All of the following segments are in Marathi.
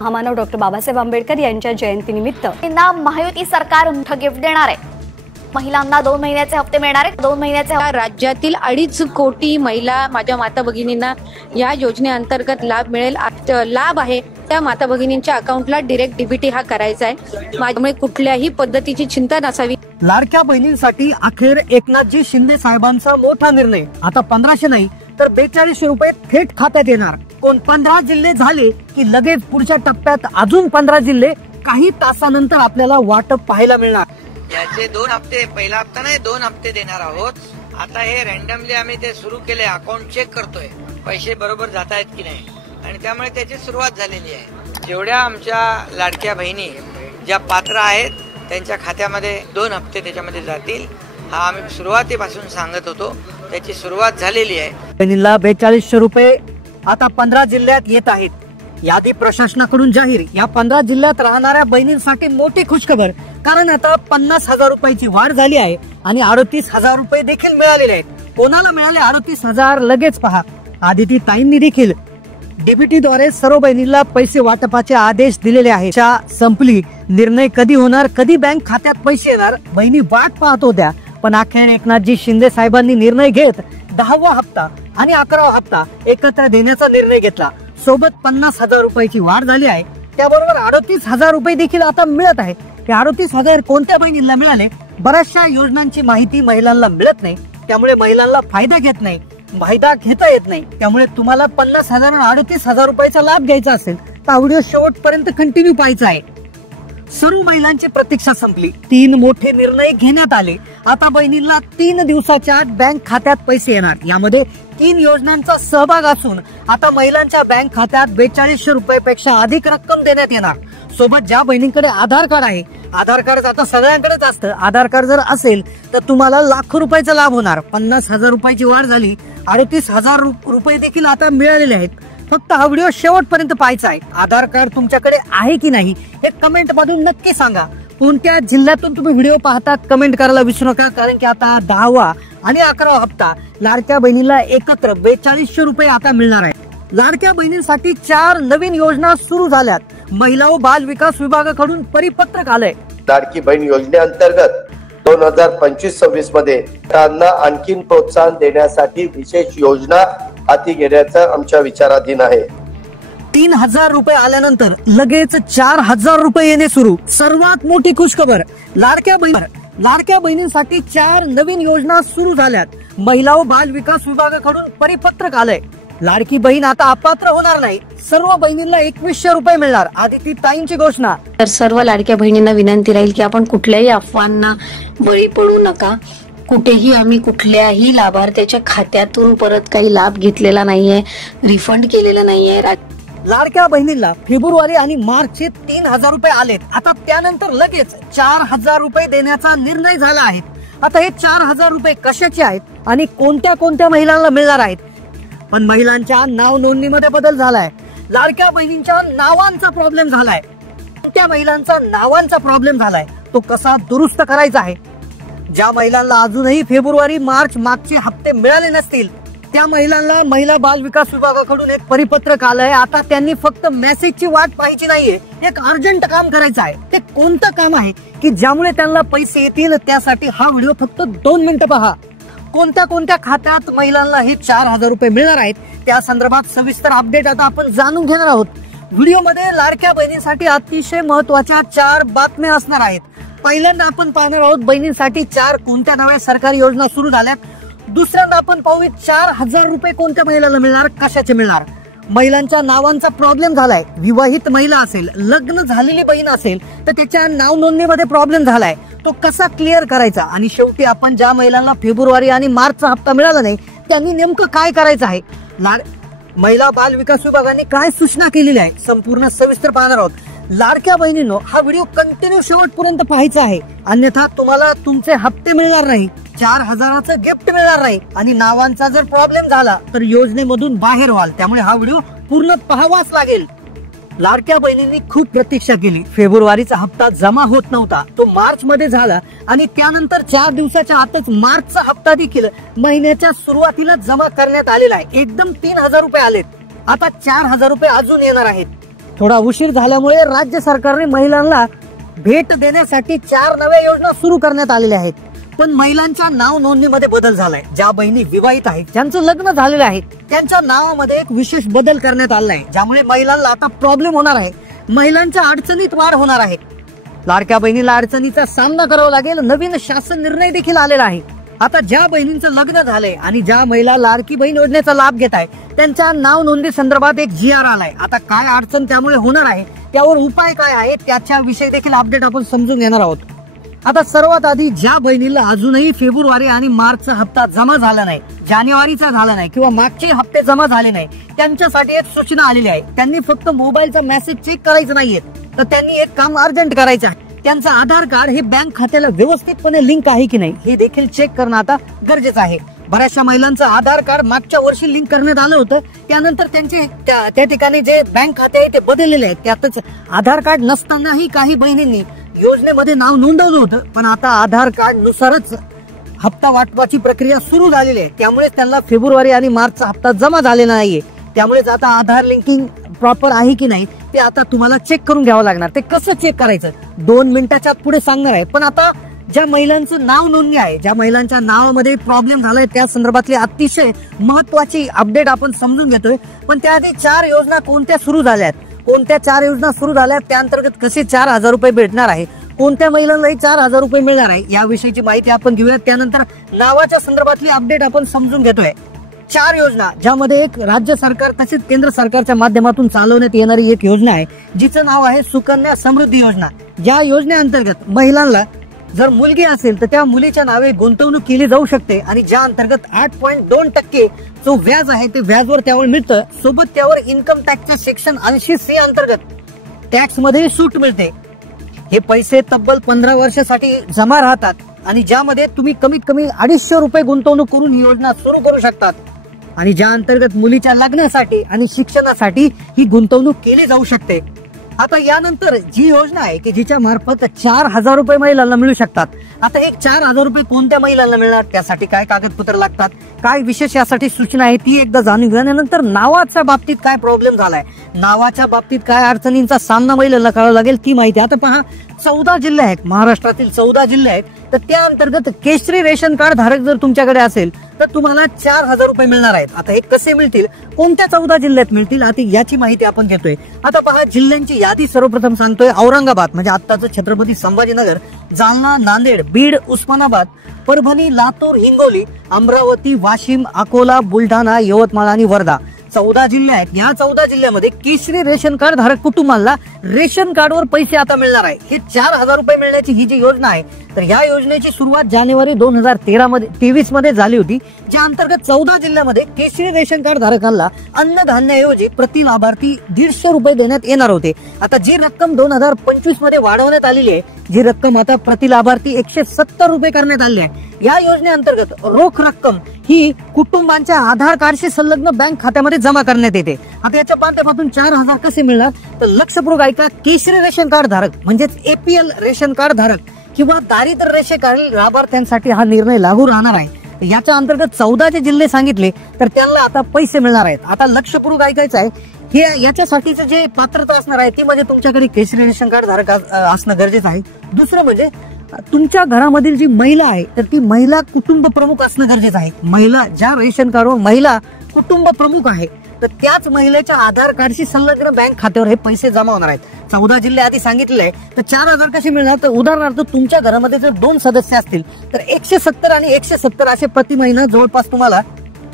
महामानव डॉक्टर बाबासाहेब आंबेडकर यांच्या जयंतीनिमित्त महायुती सरकार मोठं गिफ्ट देणार आहे। महिलांना 2 महिन्याचे हप्ते मिळणार आहेत। 2 महिन्याचे राज्यातील 2.5 कोटी महिला माझ्या माता भगिनींना या योजनेअंतर्गत लाभ मिळेल। लाभ आहे त्या माता भगिनींच्या अकाउंटला डायरेक्ट डीबीटी हा करायचा आहे। त्यामुळे कुठल्याही पद्धतीची चिंता नसावी। लाडक्या बहिणींसाठी अखेर एकनाथजी शिंदे साहेबांचा मोठा निर्णय। आता 1500 नाही तर 4200 रुपये थेट खात्यात येणार। कोण 15 जिल्हे झाले की लगेच पुढच्या टप्प्यात अजून 15 जिल्हे काही तासानंतर आपल्याला वाटप पाहायला मिळणार। याचे 2 हप्ते, पहिला हप्ता नाही 2 हप्ते देणार आहोत। आता हे रॅन्डमली आम्ही ते सुरू केले, अकाउंट चेक करतोय पैसे बरोबर जात आहेत की नाही, आणि त्यामुळे त्याची सुरुवात झालेली आहे। जेवढ्या आमच्या लाडक्या बहिणी ज्या पात्र आहेत त्यांच्या खात्यामध्ये 2 हप्ते त्याच्यामध्ये जातील, हा आम्ही सुरुवातीपासून सांगत होतो, त्याची सुरुवात झालेली आहे। बहिणीला 4200 रुपये आता 15 जिल्ह्यात येत आहेत। यादी प्रशासनाकडून जाहीर। या 15 जिल्ह्यात राहणाऱ्या बहिणींसाठी मोठी खुशखबर, कारण आता 50,000 रुपयाची वाढ झाली आहे आणि 38,000 रुपये देखील मिळालेले आहेत। कोणाला मिळाले 38,000 लगेच पहा। आदिती ताईंनी देखील डीबीटी द्वारे सर्व बहिणींना पैसे वाटपाचे आदेश दिलेले आहेत। संपली, निर्णय कधी होणार, कधी बँक खात्यात पैसे येणार, बहिणी वाट पाहत होत्या। पण अखेर एकनाथजी शिंदे साहेबांनी निर्णय घेत 10वा हप्ता आणि 11वा हप्ता एकत्र देण्याचा निर्णय घेतला। सोबत 50,000 रुपयाची वाढ झाली आहे। त्याबरोबर 38,000 रुपये देखील आता मिळत आहे। हे 38,000 कोणत्या बहिणींना मिळाले? बऱ्याचशा योजनांची माहिती महिलांना मिळत नाही, त्यामुळे महिलांना फायदा घेता येत नाही। त्यामुळे तुम्हाला 50,000 आणि 38,000 रुपयाचा लाभ घ्यायचा असेल तर व्हिडिओ शेवटपर्यंत कंटिन्यू पाहायचा आहे। सर्व महिलांची प्रतीक्षा संपली। 3 मोठे निर्णय घेण्यात आले। आता बहिणींना 3 दिवसाच्या आत बँक खात्यात पैसे येणार। यामध्ये 3 योजनांचा सहभाग असून आता महिलांच्या बँक खात्यात 4200 रुपयापेक्षा अधिक रक्कम देण्यात येणार। सोबत ज्या बहिणींकडे आधार कार्ड आहे, आधार कार्ड आता सगळ्यांकडेच असतं, आधार कार्ड जर असेल तर तुम्हाला लाखो रुपयाचा लाभ होणार। 50,000 रुपयाची वाढ झाली, 38,000 रुपये देखील आता मिळालेले आहेत। फक्त हा व्हिडिओ शेवटपर्यंत पाहायचा आहे। आधार कार्ड तुमच्याकडे आहे की नाही हे कमेंट मधून नक्की सांगा। कोणत्या जिल्ह्यातून तुम्ही व्हिडिओ पाहता कमेंट करायला विसरू नका, कारण की आता 10वा आणि 11वा हप्ता लाडक्या बहिणीला एकत्र 4200 रुपये आता मिळणार आहे। लाडक्या बहिणींसाठी 4 नवीन योजना सुरू झाल्यात। महिला व बाल विकास विभागाकडून परिपत्रक आलंय। लाडकी बहीण योजनेअंतर्गत 2025-26 मध्ये त्यांना आणखीन प्रोत्साहन देण्यासाठी विशेष योजना हाती घेण्याचं आमच्या विचाराधीन आहे। 3000 रुपये आल्यानंतर लगेच 4000 रुपये येणे सुरू। सर्वात मोठी खुशखबर, लाडक्या बहिणींसाठी 4 नवीन योजना सुरू झाल्यात। महिला व बाल विकास विभागाकडून परिपत्रक आलंय। लाडकी बहीण आता अपात्र होणार नाही, सर्व बहिणींना 2100 रुपये मिळणार। आदिती ताईंची घोषणा। तर सर्व लाडक्या बहिणींना विनंती राहील की आपण कुठल्याही अफवांना बळी पडू नका। कुठेही आम्ही कुठल्याही लाभार्थ्याच्या खात्यातून परत काही लाभ घेतलेला नाहीये, रिफंड केलेला नाहीये। लाडक्या बहिणींना फेब्रुवारी आणि मार्चचे 3000 रुपये आलेत। आता त्यानंतर लगेच 4000 रुपये देण्याचा निर्णय झाला आहे। आता हे 4000 रुपये कशाचे आहेत आणि कोणत्या महिलांना मिळणार आहेत? पण महिलांच्या नाव नोंदणीमध्ये बदल झालाय। लाडक्या बहिणींच्या नावांचा प्रॉब्लेम झालाय। कोणत्या महिलांचा नावांचा प्रॉब्लेम झालाय तो कसा दुरुस्त करायचा आहे? ज्या महिलांना अजूनही फेब्रुवारी मार्च मागचे हप्ते मिळाले नसतील त्या महिलांना महिला बाल विकास विभागाकडून एक परिपत्रक आलंय। आता त्यांनी फक्त मेसेजची वाट पाहायची नाहीये, एक अर्जंट काम करायचं आहे। ते कोणतं काम आहे की ज्यामुळे त्यांना पैसे येतील? त्यासाठी हा व्हिडिओ फक्त 2 मिनिटं पहा। कोणत्या खात्यात महिलांना हे 4000 रुपये मिळणार आहेत त्या संदर्भात सविस्तर अपडेट आता आपण जाणून घेणार आहोत। व्हिडिओमध्ये लाडक्या बहिणींसाठी अतिशय महत्त्वाच्या 4 बातम्या असणार आहेत। पहिल्यांदा आपण पाहणार आहोत बहिणींसाठी 4 कोणत्या नव्या सरकारी योजना सुरू झाल्यात। दुसऱ्यांदा आपण पाहू 4000 रुपये कोणत्या महिलांना मिळणार, कशाचे मिळणार। महिलांच्या नावांचा प्रॉब्लेम झालाय। विवाहित महिला असेल, लग्न झालेली बहीण असेल तर त्याच्या नाव नोंदणीमध्ये प्रॉब्लेम झालाय, तो कसा क्लिअर करायचा। आणि शेवटी आपण ज्या महिलांना फेब्रुवारी आणि मार्चचा हप्ता मिळाला नाही त्यांनी नेमकं काय करायचं आहे। महिला बाल विकास विभागाने काय सूचना केलेली आहे संपूर्ण सविस्तर पाहणार आहोत। लाडक्या बहिणींनो, हा व्हिडिओ कंटिन्यू शेवटपर्यंत पाहायचा आहे, अन्यथा तुम्हाला तुमचे हप्ते मिळणार नाही, 4000चं गिफ्ट मिळणार नाही आणि नावांचा जर प्रॉब्लेम झाला तर योजनेमधून बाहेर व्हाल। त्यामुळे हा व्हिडिओ पूर्ण पाहावाच लागेल। लाडक्या बहिणींनी खूप प्रतीक्षा केली। फेब्रुवारीचा हप्ता जमा होत नव्हता, तो मार्च मध्ये झाला आणि त्यानंतर 4 दिवसाच्या आतच मार्चचा हप्ता देखील महिन्याच्या सुरुवातीला जमा करण्यात आलेला आहे। एकदम 3000 रुपये आलेत। आता 4000 रुपये अजून येणार आहेत। थोडा उशीर झाल्यामुळे राज्य सरकारने महिलांना भेट देण्यासाठी 4 नव्या योजना सुरू करण्यात आलेल्या आहेत. पण महिलांच्या नाव नोंदणीमध्ये बदल झालाय. ज्या बहिणी विवाहित आहेत, ज्यांचं लग्न झालेलं आहे, त्यांच्या नावामध्ये एक विशेष बदल करण्यात आला आहे, ज्यामुळे महिलांना आता प्रॉब्लेम होणार आहे. महिलांच्या अडचणीत वाढ होणार आहे. लाडक्या बहिणीला अडचणीचा सामना करावा लागेल. नवीन शासन निर्णय देखील आलेला आहे. आता ज्या बहिणींचं लग्न झालंय आणि ज्या महिला लाडकी बहीण योजनेचा लाभ घेत आहे, त्यांच्या नाव नोंदणी संदर्भात एक GR आलाय. आता काय अडचण त्यामुळे होणार आहे, त्यावर उपाय काय आहे, त्याच्याविषयी देखील अपडेट आपण समजून घेणार आहोत. आता सर्वात आधी ज्या बहिणीला अजूनही फेब्रुवारी आणि मार्चचा हप्ता जमा झाला नाही, जानेवारीचा झाला नाही किंवा मागचे हप्ते जमा झाले नाही, त्यांच्यासाठी एक सूचना आलेली आहे. त्यांनी फक्त मोबाईलचा मेसेज चेक करायचं नाहीये, तर त्यांनी एक काम अर्जंट करायचं आहे. त्यांचं आधार कार्ड हे बँक खात्याला व्यवस्थितपणे लिंक आहे की नाही हे देखील चेक करणं आता गरजेचं आहे. बऱ्याचशा महिलांचं आधार कार्ड मागच्या वर्षी लिंक करण्यात आलं होतं, त्यानंतर त्यांचे त्या ठिकाणी जे बँक खाते आहे ते बदललेले आहेत. त्यातच आधार कार्ड नसतानाही काही बहिणींनी योजनेमध्ये नाव नोंदवलं होतं, पण आता आधार कार्ड नुसारच हप्ता वाटपाची प्रक्रिया सुरू झालेली आहे. त्यामुळे त्यांना फेब्रुवारी आणि मार्चचा हप्ता जमा झालेला नाहीये. त्यामुळेच आता आधार लिंकिंग प्रॉपर आहे की नाही ते आता तुम्हाला चेक करून घ्यावं लागणार. ते कसं चेक करायचं 2 मिनिटाच्या पुढे सांगणार आहे. पण आता ज्या महिलांचं नाव नोंदणी आहे, ज्या महिलांच्या नावामध्ये प्रॉब्लेम झालाय, त्या संदर्भातली अतिशय महत्वाची अपडेट आपण समजून घेतोय. पण त्याआधी 4 योजना कोणत्या सुरू झाल्यात, कोणत्या 4 योजना सुरू झाल्यात, त्या अंतर्गत कसे 4,000 रुपये भेटणार आहे, कोणत्या महिलांनाही 4,000 रुपये मिळणार आहे, याविषयीची माहिती आपण घेऊयात. त्यानंतर नावाच्या संदर्भातली अपडेट आपण समजून घेतोय. 4 योजना, ज्यामध्ये एक राज्य सरकार तसेच केंद्र सरकारच्या माध्यमातून चालवण्यात येणारी एक योजना आहे, जिचं नाव आहे सुकन्या समृद्धी योजना. या योजनेअंतर्गत महिलांना जर मुलगी असेल तर त्या मुलीच्या नावे गुंतवणूक केली जाऊ शकते आणि ज्या अंतर्गत 8.2% जो व्याज आहे ते व्याजवर त्यावर मिळतं. सोबत त्यावर इन्कम टॅक्सच्या सेक्शन 80C अंतर्गत टॅक्स मध्ये सूट मिळते. हे पैसे तब्बल 15 वर्षासाठी जमा राहतात आणि ज्यामध्ये तुम्ही कमीत कमी 250 रुपये गुंतवणूक करून ही योजना सुरू करू शकतात आणि ज्या अंतर्गत मुलीच्या लग्नासाठी आणि शिक्षणासाठी ही गुंतवणूक केली जाऊ शकते. आता यानंतर जी योजना आहे की जिच्या मार्फत 4,000 रुपये महिलांना मिळू शकतात. आता एक 4,000 रुपये कोणत्या महिलांना मिळणार, त्यासाठी काय कागदपत्र लागतात, काय विशेष यासाठी सूचना आहे ती एकदा जाणून घेऊया. नंतर नावाच्या बाबतीत काय प्रॉब्लेम झालाय, नावाच्या बाबतीत काय अडचणींचा सामना महिलांना करावा लागेल ती माहिती. आता पहा, 14 जिल्हे आहेत, महाराष्ट्रातील 14 जिल्हे आहेत. तर त्या अंतर्गत केशरी रेशन कार्ड धारक जर तुमच्याकडे असेल तर तुम्हाला 4,000 रुपये मिळणार आहेत. आता हे कसे मिळतील, कोणत्या 14 जिल्ह्यात मिळतील, आता याची माहिती आपण घेतोय. आता पहा, जिल्ह्यांची यादी सर्वप्रथम सांगतोय. औरंगाबाद म्हणजे आत्ताचं छत्रपती संभाजीनगर, जालना, नांदेड, बीड, उस्मानाबाद, परभणी, लातूर, हिंगोली, अमरावती, वाशिम, अकोला, बुलढाणा, यवतमाळ आणि वर्धा. 14 जिल्हे आहेत. या 14 जिल्ह्यामध्ये केशरी रेशन कार्ड धारक कुटुंबाला रेशन कार्डवर पैसे आता मिळणार आहे. हे 4,000 रुपये मिळण्याची ही जी योजना आहे, तर या योजनेची सुरुवात जानेवारी 2023 मध्ये झाली होती, ज्या अंतर्गत 14 जिल्ह्यामध्ये केशरी रेशन कार्ड धारकांना अन्नधान्याऐवजी प्रति लाभार्थी 150 रुपये देण्यात येणार होते. आता जी रक्कम 2025 मध्ये वाढवण्यात आलेली आहे, जी रक्कम आता प्रति लाभार्थी 170 रुपये करण्यात आली आहे. या योजनेअंतर्गत रोख रक्कम ही कुटुंबांच्या आधार कार्डशी संलग्न बँक खात्यामध्ये जमा करण्यात येते. आता याच्या माध्यमातून 4,000 कसे मिळणार, तर लक्षपूर्वक ऐका. केशरी रेशन कार्ड धारक म्हणजेच APL रेशन कार्ड धारक किंवा दारिद्र्य रेषेखालील लाभार्थ्यांसाठी हा निर्णय लागू राहणार आहे. याच्या अंतर्गत 14 जे जिल्हे सांगितले तर त्यांना आता पैसे मिळणार आहेत. आता लक्षपूर्वक ऐकायचं आहे, हे याच्यासाठीचं जे पात्रता असणार आहे ती म्हणजे तुमच्याकडे केशरी रेशन कार्ड धारक असणं गरजेचं आहे. दुसरं म्हणजे तुमच्या घरामधील जी महिला आहे तर ती महिला कुटुंब प्रमुख असणं गरजेचं आहे. महिला ज्या रेशन कार्डवर महिला कुटुंब प्रमुख आहे तर त्याच महिलेच्या आधार कार्डशी संलग्न बँक खात्यावर हे पैसे जमा होणार आहेत. 14 जिल्हे आधी सांगितले आहे. तर 4,000 कसे मिळणार, तर उदाहरणार्थ तुमच्या घरामध्ये जर 2 सदस्य असतील तर 170 आणि 170 असे प्रति महिना जवळपास तुम्हाला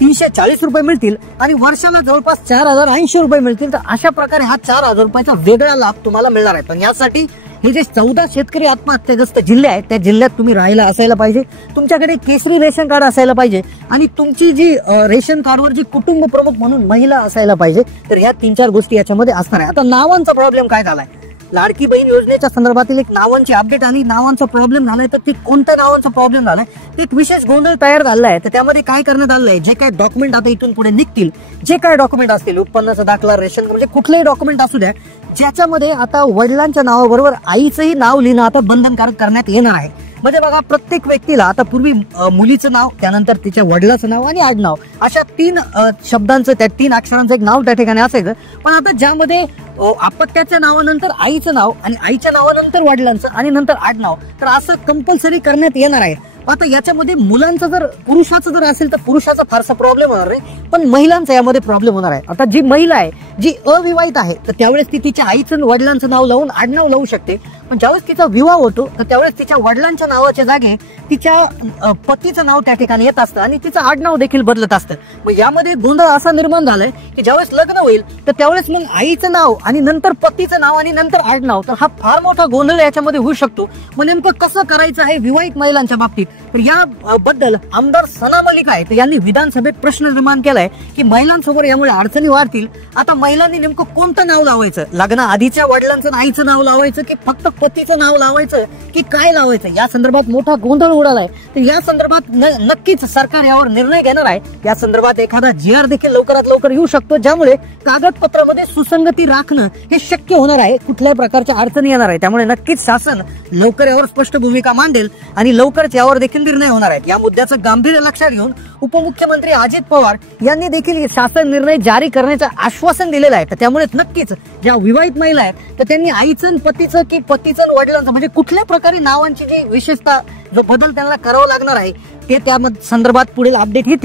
340 रुपये मिळतील आणि वर्षाला जवळपास 4,080 रुपये मिळतील. तर अशा प्रकारे हा 4,000 रुपयाचा वेगळा लाभ तुम्हाला मिळणार आहे. पण यासाठी हे जे 14 शेतकरी आत्महत्याग्रस्त जिल्हे आहेत त्या जिल्ह्यात तुम्ही राहायला असायला पाहिजे, तुमच्याकडे केशरी रेशन कार्ड असायला पाहिजे आणि तुमची जी रेशन कार्डवर जी कुटुंब प्रमुख म्हणून महिला असायला पाहिजे. तर ह्या 3-4 गोष्टी याच्यामध्ये असणार आहे. आता नावांचा प्रॉब्लेम काय झालाय, लाडकी बहीण योजनेच्या संदर्भातील एक नावांची अपडेट आणि नावांचा प्रॉब्लेम झालाय. तर ते कोणत्या नावांचा प्रॉब्लेम झालाय, एक विशेष गोंधळ तयार झाला आहे. तर त्यामध्ये काय करण्यात आलं आहे, जे काय डॉक्युमेंट आता इथून पुढे निघतील, जे काय डॉक्युमेंट असतील, उत्पन्नाचा दाखला, रेशन म्हणजे कुठलेही डॉक्युमेंट असू द्या, ज्याच्यामध्ये आता वडिलांच्या नावाबरोबर आईचंही नाव लिहिणं आता बंधनकारक करण्यात येणार आहे. म्हणजे बघा, प्रत्येक व्यक्तीला आता पूर्वी मुलीचं नाव, त्यानंतर तिच्या वडिलाचं नाव आणि आडनाव, अशा 3 शब्दांचं, त्या 3 अक्षरांचं एक नाव त्या ठिकाणी असायचं. पण आता ज्यामध्ये अपत्याच्या नावानंतर आईचं नाव आणि आईच्या नावानंतर वडिलांचं आणि नंतर आडनाव, तर असं कंपल्सरी करण्यात येणार आहे. आता याच्यामध्ये मुलांचं जर, पुरुषाचं जर असेल तर पुरुषाचा फारसा प्रॉब्लेम होणार नाही, पण महिलांचा यामध्ये प्रॉब्लेम होणार आहे. आता जी महिला आहे, जी अविवाहित आहे, तर त्यावेळेस ती तिच्या आईचं वडिलांचं नाव लावून आडनाव लावू शकते. पण ज्यावेळेस तिचा विवाह होतो तर त्यावेळेस तिच्या वडिलांच्या नावाच्या जागी तिच्या पतीचं नाव त्या ठिकाणी येत असतं आणि तिचं आडनाव देखील बदलत असतं. मग यामध्ये गोंधळ असा निर्माण झालाय की ज्यावेळेस लग्न होईल तर त्यावेळेस मग आईचं नाव आणि नंतर पतीचं नाव आणि नंतर आडनाव, तर हा फार मोठा गोंधळ याच्यामध्ये होऊ शकतो. मग नेमकं कसं करायचं आहे विवाहित महिलांच्या बाबतीत, तर या बद्दल आमदार सना मलिक आहेत, यांनी विधानसभेत प्रश्न निर्माण केलाय की महिलांसमोर यामुळे अडचणी वाढतील. आता महिलांनी नेमकं कोणतं नाव लावायचं, लग्न आधीच्या वडिलांचं आईचं नाव लावायचं की फक्त पतीचं नाव लावायचं की काय लावायचं, या संदर्भात मोठा गोंधळ उडालाय. तर या संदर्भात नक्कीच सरकार यावर निर्णय घेणार आहे. या संदर्भात एखादा GR देखील लवकरात लवकर येऊ शकतो, ज्यामुळे कागदपत्रामध्ये सुसंगती राखणं हे शक्य होणार आहे, कुठल्याही प्रकारच्या अडचणी येणार आहे. त्यामुळे नक्कीच शासन लवकर यावर स्पष्ट भूमिका मांडेल आणि लवकरच यावर देखील निर्णय होणार आहेत. या मुद्द्याचं गांभीर्य लक्षात घेऊन उपमुख्यमंत्री अजित पवार यांनी देखील शासन निर्णय जारी करण्याचं आश्वासन दिलेलं आहे. तर त्यामुळे नक्कीच ज्या विवाहित महिला आहेत तर त्यांनी आईचं, पतीचं की पतीचं वडिलांचं, म्हणजे कुठल्या प्रकारे नावांची जी विशेषतः जो बदल त्यांना करावा लागणार आहे ते त्या संदर्भात पुढील अपडेट येतील.